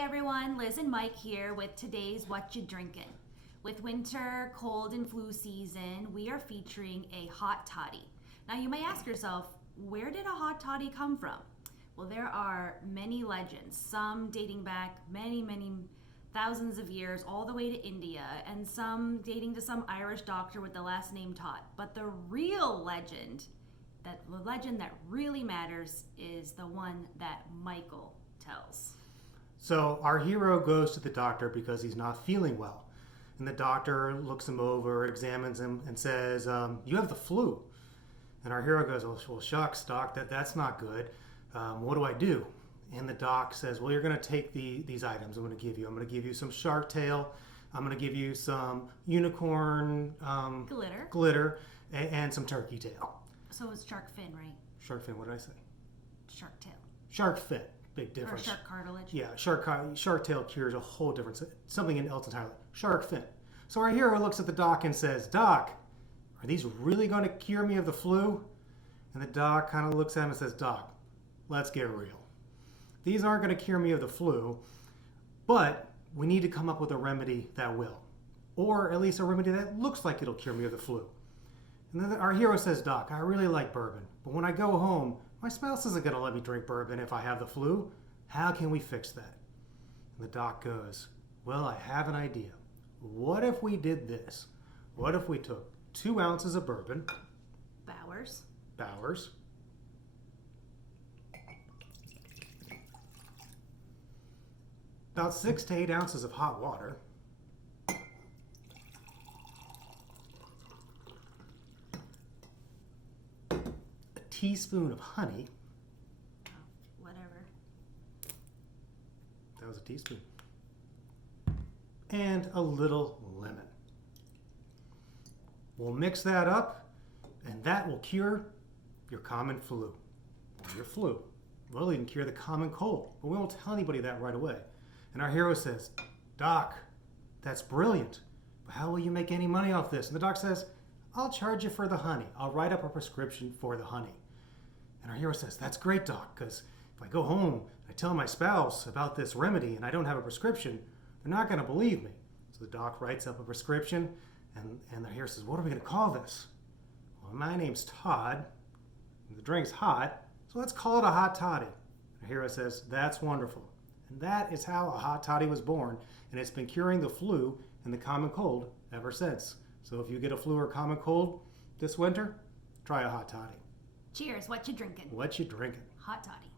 everyone, Liz and Mike here with today's Whatcha Drinkin. With winter, cold, and flu season, we are featuring a Hot Toddy. Now you may ask yourself, where did a Hot Toddy come from? Well, there are many legends, some dating back many thousands of years all the way to India, and some dating to some Irish doctor with the last name Todd. But the real legend, the legend that really matters, is the one that Michael tells. So our hero goes to the doctor because he's not feeling well. And the doctor looks him over, examines him, and says, you have the flu. And our hero goes, well, shucks, doc, that's not good. What do I do? And the doc says, well, you're going to take these items I'm going to give you. I'm going to give you some shark tail. I'm going to give you some unicorn glitter and some turkey tail. So it's shark fin, right? Shark fin, what did I say? Shark tail. Shark fin. Big difference. Or shark cartilage. Yeah, shark tail cures a whole different, something else entirely. Shark fin. So our hero looks at the doc and says, Doc, are these really going to cure me of the flu? And the doc kind of looks at him and says, Doc, let's get real. These aren't going to cure me of the flu, but we need to come up with a remedy that will. Or at least a remedy that looks like it'll cure me of the flu. And then our hero says, Doc, I really like bourbon, but when I go home, my spouse isn't going to let me drink bourbon if I have the flu. How can we fix that? And the doc goes, well, I have an idea. What if we did this? What if we took 2 ounces of bourbon, Bowers, about 6 to 8 ounces of hot water, a teaspoon of honey. Whatever. That was a teaspoon. And a little lemon. We'll mix that up, and that will cure your common flu. Or your flu. We'll even cure the common cold, but we won't tell anybody that right away. And our hero says, Doc, that's brilliant, but how will you make any money off this? And the doc says, I'll charge you for the honey. I'll write up a prescription for the honey. And our hero says, that's great, doc, because if I go home and I tell my spouse about this remedy and I don't have a prescription, they're not going to believe me. So the doc writes up a prescription, and the hero says, what are we going to call this? Well, my name's Todd, and the drink's hot, so let's call it a Hot Toddy. The hero says, that's wonderful. And that is how a Hot Toddy was born, and it's been curing the flu and the common cold ever since. So if you get a flu or common cold this winter, try a Hot Toddy. Cheers, what you drinking? What you drinking? Hot Toddy.